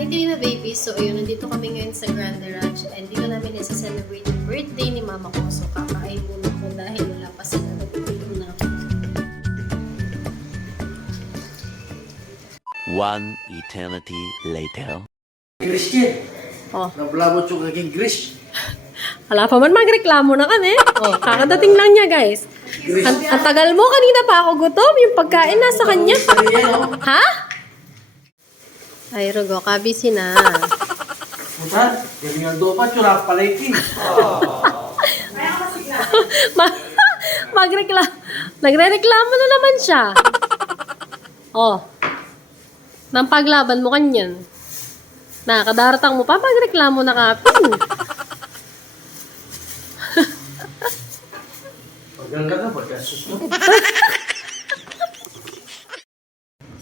Hi Kayo na baby! So ayun, nandito kami ngayon sa Grande Ranch and dito namin isa-celebrate yung birthday ni mama ko. So kakain muna ko dahil wala pa sila, nagpipilo na ako. One eternity later. Christian, Oh, nablabot yung aking Gris. wala pa man magreklamo na kami. Oh, kakadating lang niya guys. Ang tagal mo, kanina pa ako gutom. Yung pagkain nasa kanya. Ha? Ay, Rugo, kabisi na. Putan, galing ang dopa, tsurap palengke. Nagre-reklamo na naman siya. Oh. Nang paglaban mo kanyan. Nakadaratang mo pa, magreklamo na kapin. Paganda ka, pagkasus mo.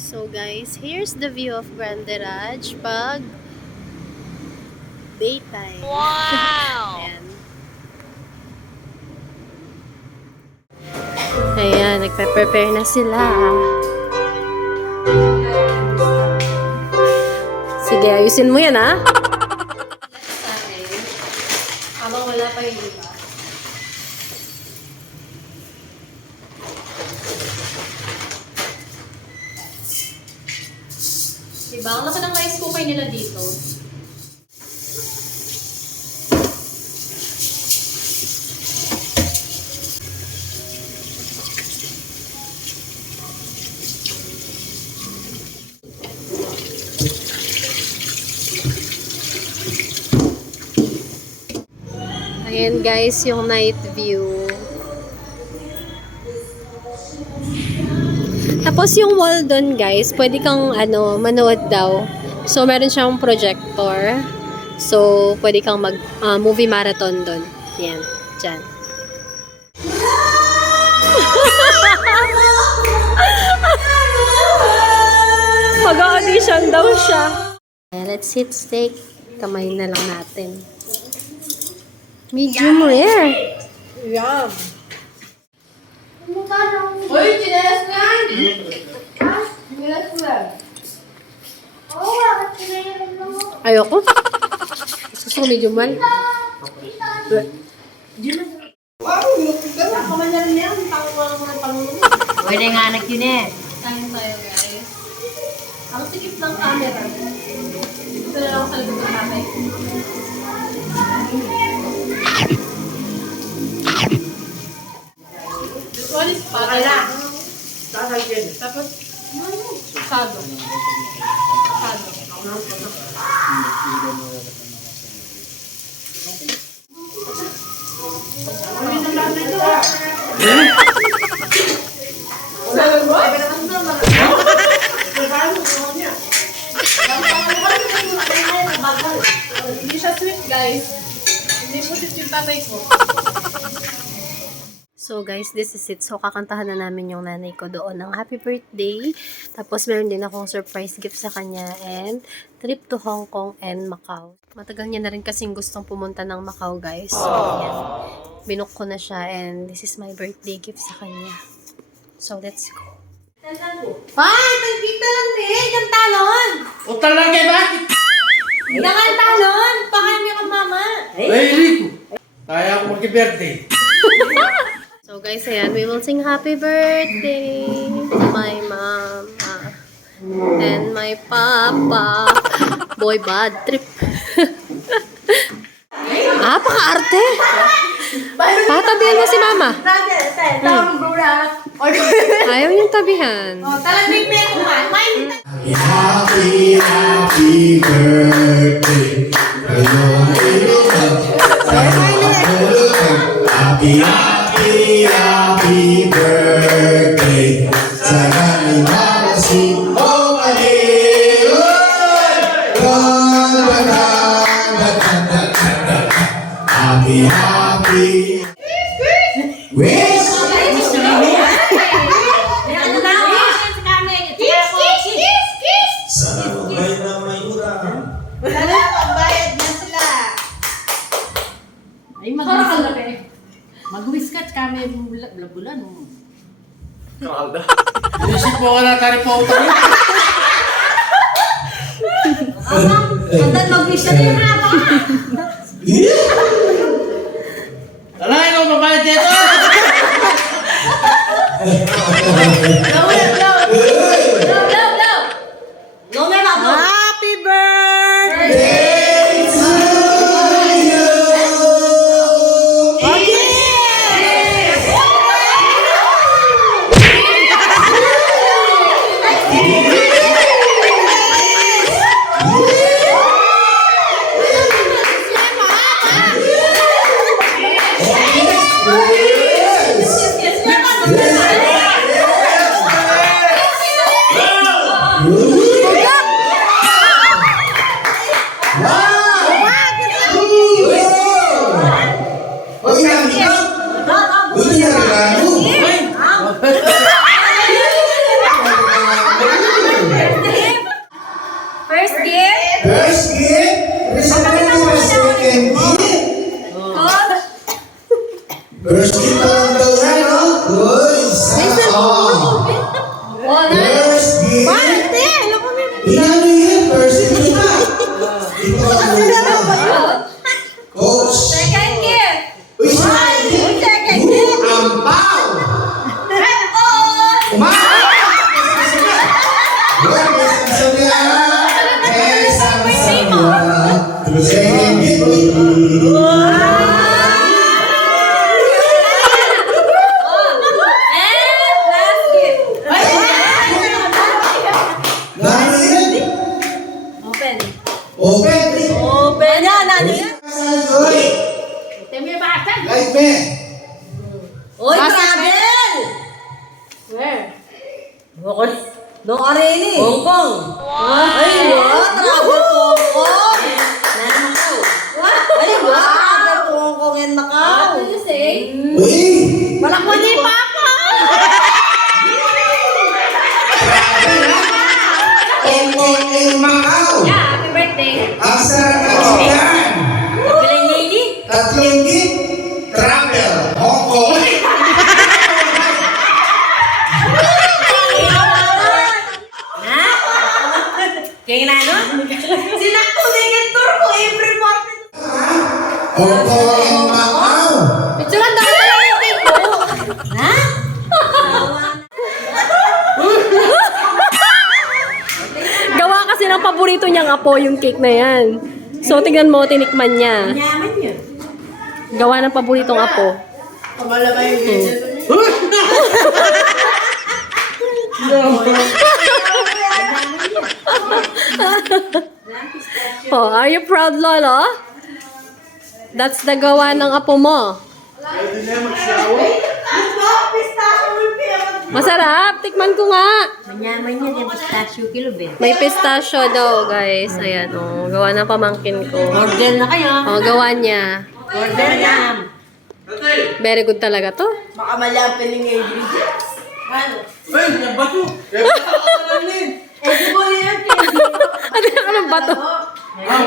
So guys, here's the view of Grande Ranch pag daytime. Wow! Ayan. Ayan, nagpe-prepare na sila. Sige, ayusin mo yan, ha? Habang wala pa yung iba. Diba? Ang laki ng rice cooker nila dito. Ayan guys, yung night view. Tapos yung wall doon guys, pwede kang manood daw. So meron siyang projector. So pwede kang mag movie marathon doon. Yan, dyan. Mag-audition daw siya. Let's hit steak. Kamay na lang natin. Medium rare. Yum. Uy, chinelas na! Ha? Chinelas na. Oo, bakit chinelas mo? Ayoko. Gusto ko medium well. Pwede nga anak yun eh. Kain tayo guys. Ang sikip ng camera. Dito na lang sa likod ng kamay. This one is pata. Tapos, sado. Hindi siya sweet guys. Hindi po sweet yung tatay ko. So guys, this is it. So kakantahan na namin yung nanay ko doon ng happy birthday. Tapos meron din akong surprise gift sa kanya and trip to Hong Kong and Macau. Matagal niya na rin kasing gustong pumunta ng Macau guys. So ayan, binook ko na siya and this is my birthday gift sa kanya. So let's go. Ay, tagkita lang din. Yung talon. O talaga, bakit? Ang talon. Pakain mo yung mama. Ay, Rico. Kaya ako mag-birthday. So guys, ayan, we will sing happy birthday to my mama and my papa. Boy, bad trip. Paka-arte. Patabihan mo si mama. Ayaw niyong tabihan. Talagang may kumain. Happy, happy birthday. Happy, happy, happy birthday. Sana'y malasin mo happy, happy. Wish! Sana may na may utang. Ay, mag-whiskat kami bulan. Kalda. Inisip mo ka na tari pa utang. Andan mag-wish na yung haba. Wala, ikaw papalit dito! No, may mabo. Happy birthday! First gift. First gift, receive mo second gift. First gift pa lang daw yan, no? Uy, sa First gift. Tingnan mo yun, first gift na. Ito ang Coach. Second gift. Uy, second gift. Ampaw. Umaw. Second gift. And last gift. Nani yan? Open. Open. Open. Ano yan? Uy, like me. Uy, travel! Where? No, Areni. Hong Kong. Ay, what? Travel to Hong Kong. Macau. Ay, what? Travel to Hong Kong and Macau. What do you say? Uy, Malakwan niya yung papa. Hong Kong and Macau. Happy birthday. Ang sarap ng siyan. Bilang niya ini. Tatlong gift, travel, Hong Kong. Ha? Kaya na, no? Sinakto na yung tour ko every morning. Hong Kong and Macau. Picturean daw na lang yung cake ko. Ha? Gawa kasi ng paborito niyang apo yung cake na yan. So, tingnan mo, tinikman niya. Yaman yun. Gawa ng paboritong apo. Kamala ba yung ganyan? Oh, are you proud, Lolo? That's the gawa ng apo mo. Masarap, tikman ko nga. Manyaman niya yung pistachio kilo, be. May pistachio daw, guys. Ayan, oh, gawa ng pamangkin ko. Order na kayo. Oh, gawa niya. Order na. Very good talaga to. Baka malapin yung ingredients. Ano? Ay, nabato! Kaya bata ka lang din! Eh, di mo rin yan. Ano ka ng bato? Ah,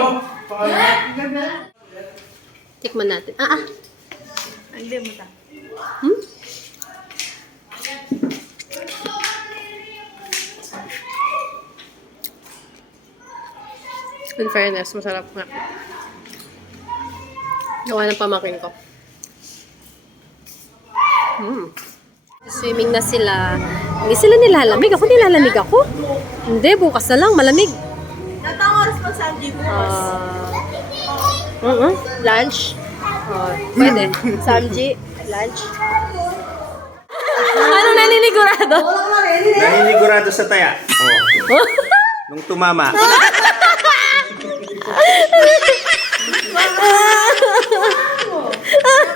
Tikman natin. Ah. Hindi mo ta. Hmm? In fairness, masarap nga. Gawa ng pamangkin ko. Swimming na sila. Hindi sila nilalamig. Ako nilalamig ako. Hindi, bukas na lang. Malamig. Natang oras pa sa Angie bukas. Lunch? Pwede. Samji, lunch. Ano naninigurado? Naninigurado sa taya. Oh. Nung tumama.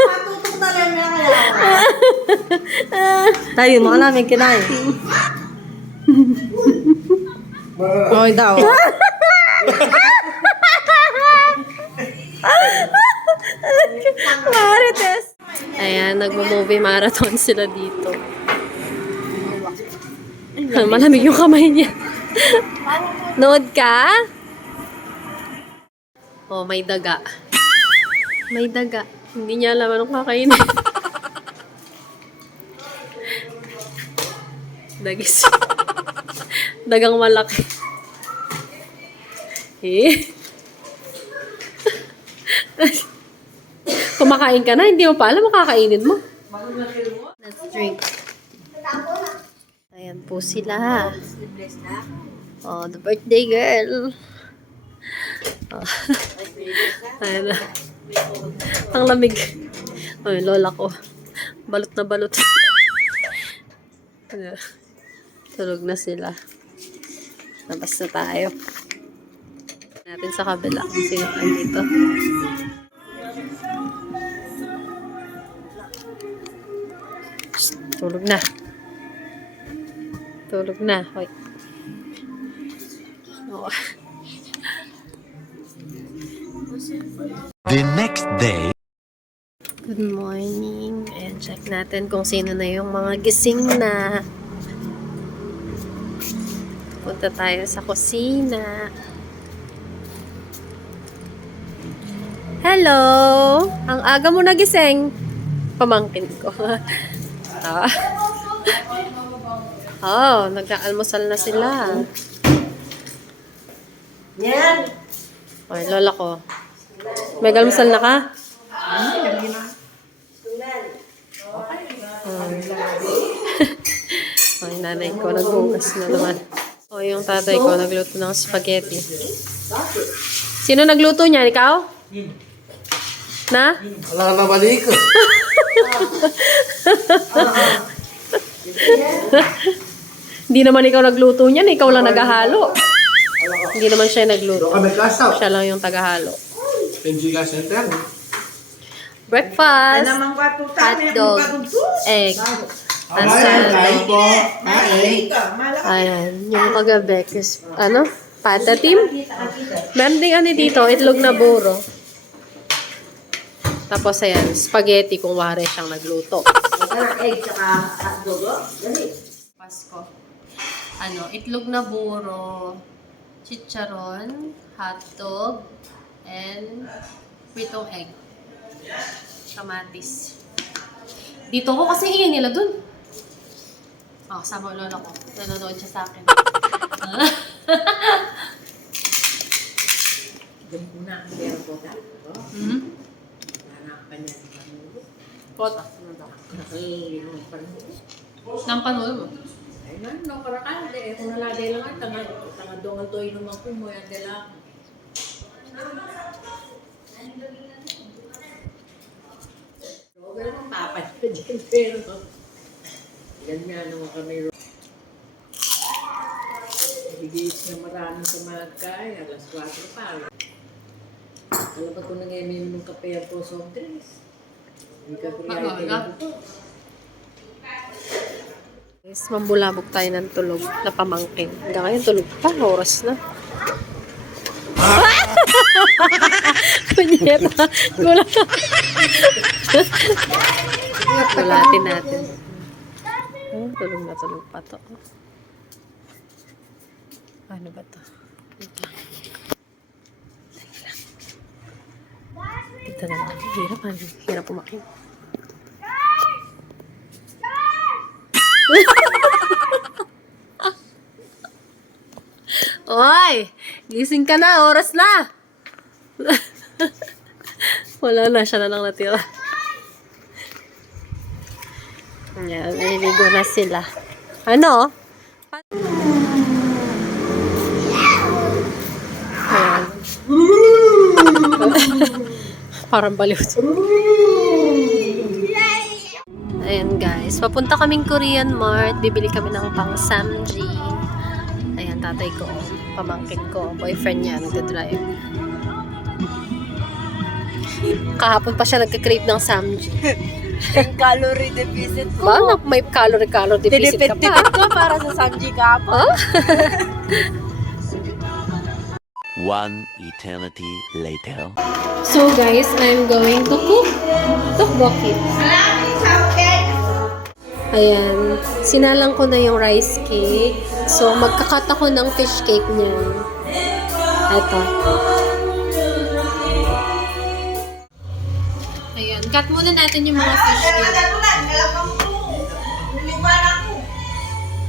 Matutok na lang na kaya. Tayo, mga namin kinain. Okay daw. Marites. Ayan, nagmo-movie marathon sila dito. Malamig yung kamay niya. Nood ka? Oh, may daga. May daga. Hindi niya alam anong kakainin. Dagis. Dagang malaki. Eh. Kumakain ka na, hindi mo pa alam makakainin mo. Let's drink. Ayan po sila. Oh, the birthday girl. Oh. Ayan na. Ang lamig. Ay, lola ko. Balot na balot. Ayan. Tulog na sila. Labas na tayo. Natin sa kabila kung sino nandito. Tulog na. Tulog na. Hoy. Oh. The next day. Good morning. Ayan, check natin kung sino na yung mga gising na. Punta tayo sa kusina. Hello! Ang aga mo nagising. Pamangkin ko. Ah. Oh, nag-aalmusal na sila. Yan. Ay, lola ko. May almusal na ka? Ay, nanay ko, naghugas na naman. O, yung tatay ko, nagluto ng spaghetti. Sino nagluto niyan? Ikaw? Na? Wala ka na balik. Hindi naman ikaw nagluto niyan, ikaw lang naghahalo. Hindi naman siya nagluto. Doon kami kasaw. Siya lang yung taghahalo. Penjiga Center. Breakfast, hotdog, egg, and salad. po. Kain. Ayan, yung kagabi, ano? Patatim? Meron ding ano dito, itlog na buro. Tapos ayan, spaghetti kung wari siyang nagluto. Egg tsaka hotdog. Dali. Pasko. Ano, itlog na buro, chicharon, hotdog, and pritong egg. Kamatis. Dito ko kasi iyan nila dun. Oh, sama ang lola ko. Nanonood siya sa akin. Mm-hmm. Kota. Nang panulo mo? Ay, no, para ka, kung nalalay lang ay, tangadong toy naman po mo, yan nila. Pero mong papas pa din, pero ganyan naman kami. Higis na maraming kumagkay, alas 4 pa. Alam ba kung nangyayami ng kape ang po soft drinks? Hindi ka kuryari ko. Guys, mambulabog tayo ng tulog na pamangkin. Hanggang ngayon, tulog pa. Oras na. Kunyeta. Gulat. Gulatin natin. Oh, tulog na tulog pa to. Ano ba to? Wait lang. Dali lang. Dito na lang. Hirap. Hirap pumakin. Oy! Gising ka na, oras na! Wala na, siya na lang natira. Ayan, naliligo na sila. Ano? Ayan. Parang baliw. Ayan guys, papunta kaming Korean Mart. Bibili kami ng pang Samji. Ayan, tatay ko, pamangkin ko, boyfriend niya, nagdadrive. Kahapon pa siya nagka-crave ng Samji. Calorie deficit Ba? May calorie deficit ka pa. Tinipid ko para sa Sanji ka po. Oh? One eternity later. So guys, I'm going to cook tteokbokki. Ayan, sinalang ko na yung rice cake. So, magkakat ako ng fish cake niyan. Ito. Ayan, cut muna natin yung mga fish cake.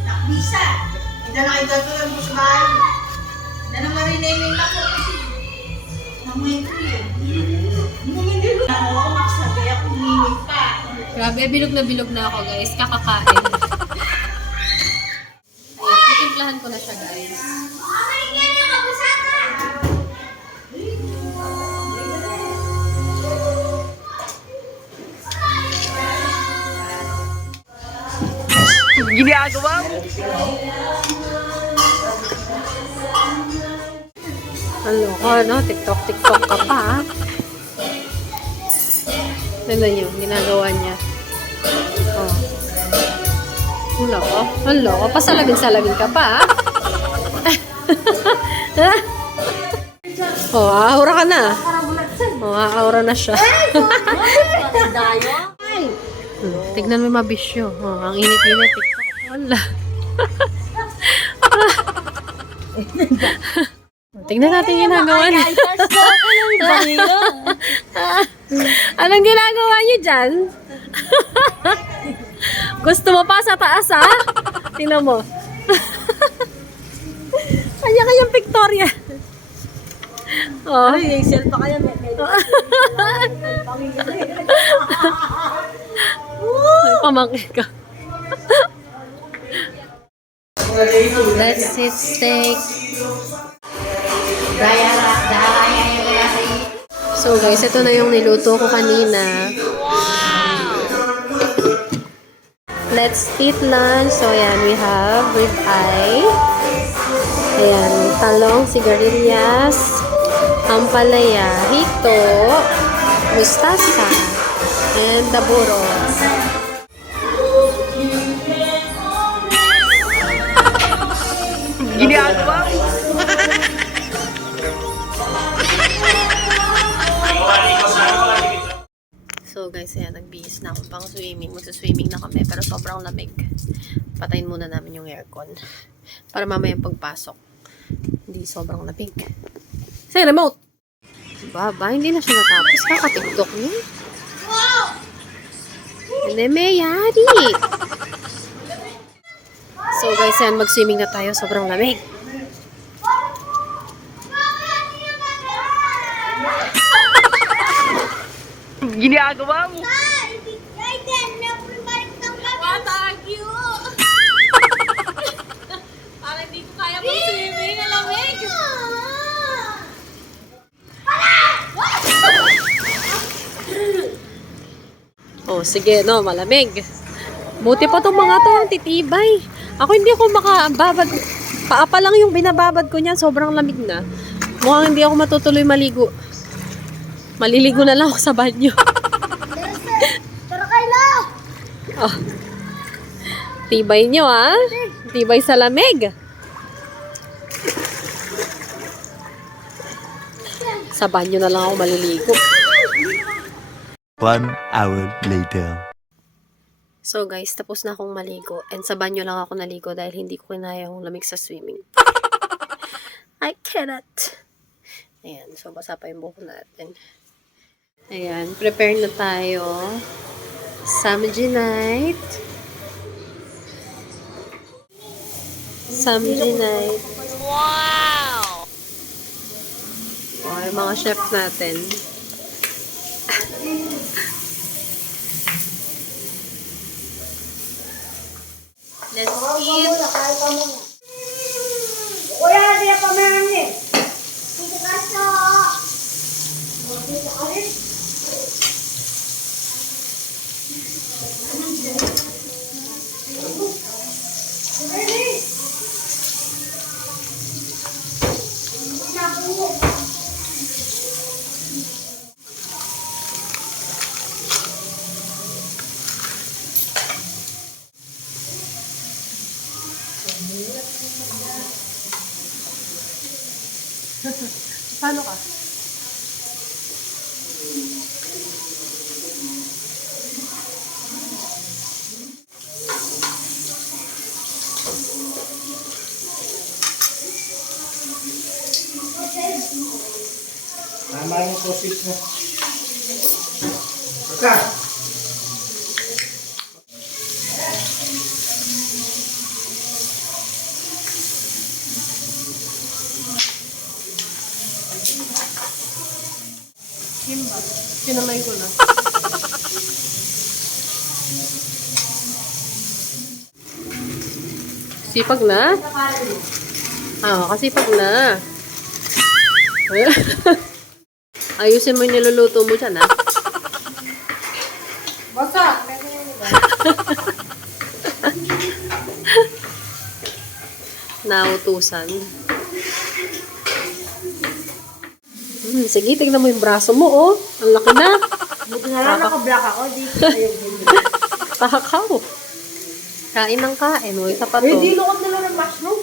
Nakbisa. Ito na ito lang po sa bahay. Na naman rin na yung Grabe, bilog na ako guys. Kakakain. Ayan, titimplahan ko na siya guys. Ginagawa mo? Ano ko, no? TikTok ka pa, ha? Tignan niyo, ginagawa niya. Oh. Hello ko. Pasalamin ka pa, ha? Oh, aura ka na. Oh, aura na siya. Tignan mo yung mabisyo. Oh, ang init-init. Wala. Tignan natin yung ginagawa niya. Anong ginagawa niyo dyan? Gusto mo pa sa taas, ha? Tingnan mo. Kanya-kanyang pictorial. Oh. Ay, Excel pa kaya. Ay, pamangkin ka. Let's eat steak. So guys, ito na yung niluto ko kanina. Let's eat lunch. So ayan, we have rib eye. Ayan, talong, sigarilyas, ampalaya, hito, mustasa, and daburo. Ginagawa mo? So guys, ayan, nagbihis na ako pang swimming. Magsa-swimming na kami, pero sobrang lamig. Patayin muna namin yung aircon. Para mamaya pagpasok, hindi sobrang lamig. Say, remote! Baba, hindi na siya natapos. Kaka-tiktok niya. Hindi may yari. So guys, ayan, mag-swimming na tayo. Sobrang lamig. Ginagawa mo? Parang hindi ko kaya mag-swimming. Ang lamig. Oh, sige, no, malamig. Buti pa tong mga to, ang titibay. Ako hindi ako makababad. Paapa lang yung binababad ko niyan, sobrang lamig na. Mukhang hindi ako matutuloy maligo. Maliligo na lang ako sa banyo. Oh. Tibay nyo, ha? Tibay sa lamig. Sa banyo na lang ako maliligo. 1 hour later. So guys, tapos na akong maligo. And sa banyo lang ako naligo dahil hindi ko kinaya yung lamig sa swimming. I cannot. Ayan, so basa pa yung buhok natin. Ayan, prepare na tayo. Samginite. Samginite. Wow! Oh, yung mga chef natin. Let's eat. Kuya, di pa meron eh. Dito ka sa... Dito ka rin. Paano ka? Tama yung sausage mo. Saka. Kinamay ko na. Sipag na? Kasipag na. Ayusin mo yung niluluto mo dyan, ha? Basta! Nautusan. Sige, tignan mo yung braso mo, oh. Ang laki na. Buti na lang naka-black ako, di ko kayo ganyan. Takaw. Kain ng kain, oh. Isa pa to. Eh, di lukot nila ng mushroom.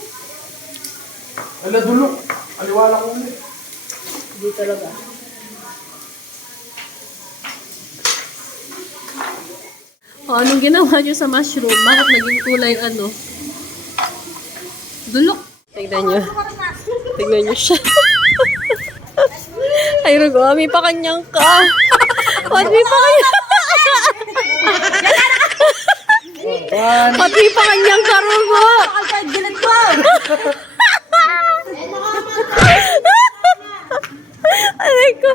Ala, dulok. Aliwala ko ulit. Di talaga. Anong ginawa nyo sa mushroom? Bakit naging kulay ano? Dulok. Tignan nyo. Tignan nyo siya. Ay, Rugo, may pa kanyang ka. Ba't may pa kanyang Ba't may pa kanyang ka, Rugo? Gilit ko! Aray ko.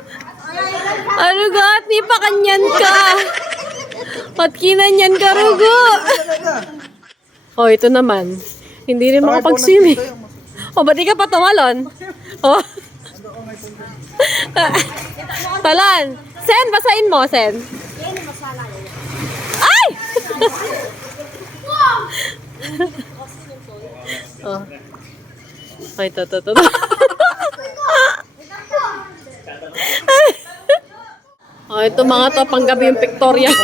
Rugo, at may pa kanyan ka. At kinanyan ka, Rugo. Oh, ito naman. Hindi rin makapag-swimming. Oh, ba't di ka pa tumalon? Oh. Talon. Sen, basahin mo, Sen. Ay! Oh. Ay, to. Oh, ito mga to, panggabi yung pictorial.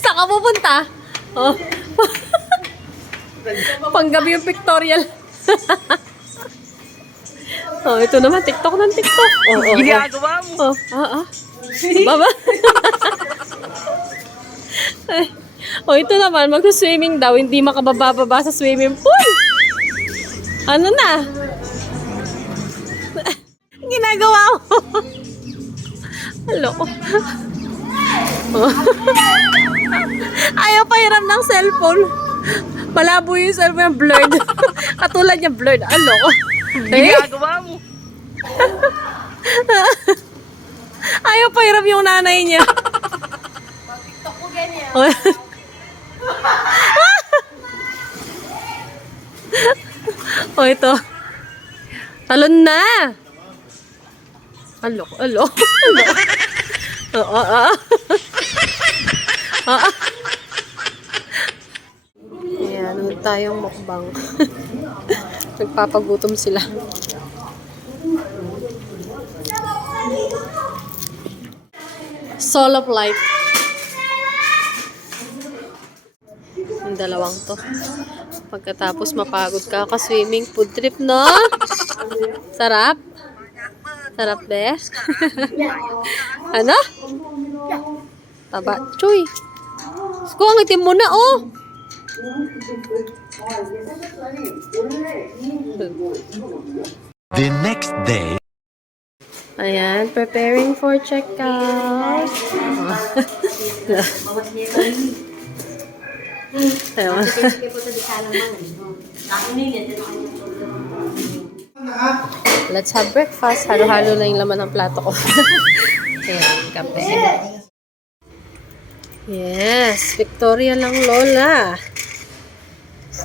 Saan ka pupunta? Oh. Panggabi yung pictorial. Oh, ito naman, TikTok ng TikTok. Oh. Ginagawa mo. Baba. Ay. Oh, ito naman, mag-swimming daw, hindi makabababa sa swimming pool. Ano na? Ginagawa mo. Hello. Oh. Ayaw pa hiram ng cellphone. Malabo yung cellphone, blurred. Katulad niya, blurred. Hello. Ginagawa mo. Ayaw pa hiram yung nanay niya. TikTok ko ganyan. Oh. Oh, ito. Talon na. Alo. Ayan, huwag tayong mukbang. Nagpapagutom sila. Soul of life. Yung dalawang to. Pagkatapos mapagod ka ka-swimming, food trip, no? Sarap? Sarap, be? Ano? Taba. Chuy. Sko, ang itim mo na, oh. The next day. Ayan, preparing for checkout. Ayan. Let's have breakfast. Halo-halo na yung laman ng plato ko. Ayan, kape. Yes, Victoria lang, Lola.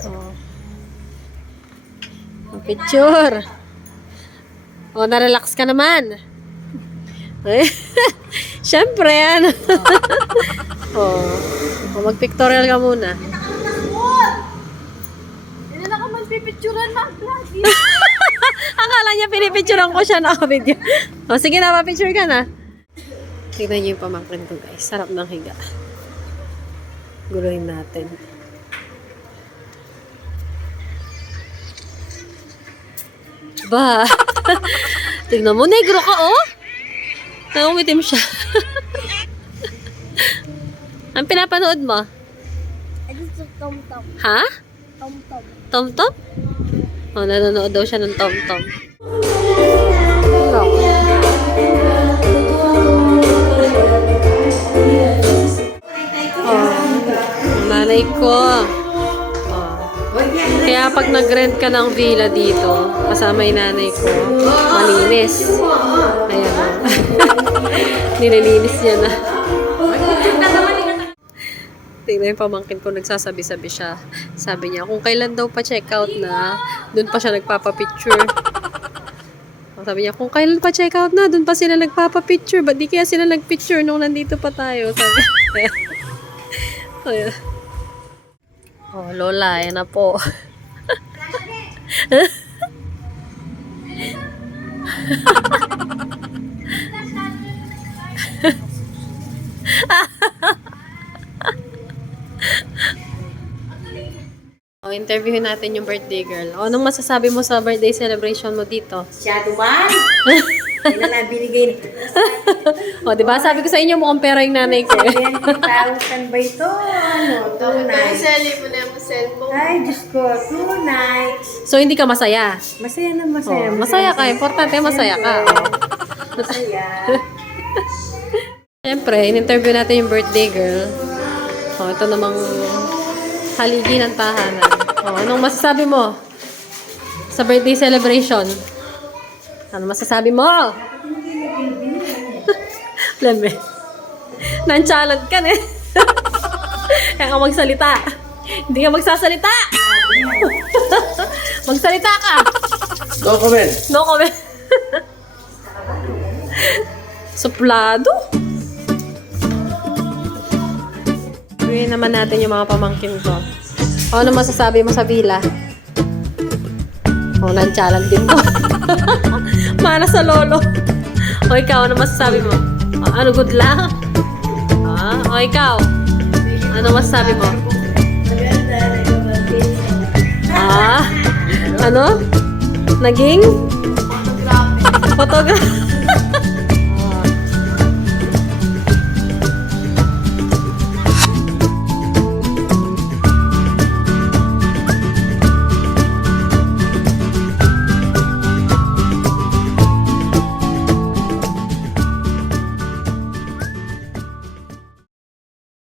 Oh. Ang picture. Oh, na-relax ka naman. Siyempre, ano. Oh, mag-pictorial ka muna. Hindi na ako magpipicturan, mag-vlog. Akala niya pinipicturean ko siya naka-video. O, sige na, pa-picture ka na. Tignan niyo yung pamangkin ko, guys. Sarap ng higa. Guluhin natin. Ba? Tignan mo, negro ka, oh. Naumitim siya. Ang pinapanood mo? Tom-tom. Ha? Tom-tom. Tom-tom? Oh, nanonood daw siya ng Tom-tom. Oh, ang nanay ko. Oh. Kaya pag nag-rent ka ng villa dito, kasama yung nanay ko, malinis. Ayan. Nililinis niya na. Tingnan yung pamangkin ko, nagsasabi-sabi siya. Sabi niya, kung kailan daw pa check out na, dun pa siya nagpapapicture. Sabi niya, kung kailan pa check out na, dun pa sila nagpapapicture. Ba't di kaya sila nagpicture nung nandito pa tayo? Sabi. Kaya. Oh, Lola, yan na po. Oh, interviewin natin yung birthday girl. O, anong masasabi mo sa birthday celebration mo dito? Siya duman. Hindi na nabinigay na. O, di ba? Sabi ko sa inyo, mukhang pera yung nanay ko. 20,000 ba ito? Ano? Tunay. mo na yung cellphone. Ay, Diyos ko. Tunay. So, hindi ka masaya? Masaya na masaya. Oh, masaya ka. Importante, masaya ka. Masaya. Siyempre, in-interview natin yung birthday girl. O, ito namang haligi ng tahanan. O, anong masasabi mo sa birthday celebration? Ano masasabi mo? Lame. Nonchalant ka na eh. Kaya ka magsalita. Hindi ka magsasalita. Magsalita ka. No comment. No comment. Suplado. Gawin naman natin yung mga pamangkin ko. O, ano masasabi mo sa villa? O, nonchalant din to. Mana sa lolo. O, ikaw, ano masasabi mo? O, ano, good lang? O, ikaw, ano masasabi mo? Ano? Naging? Photographer.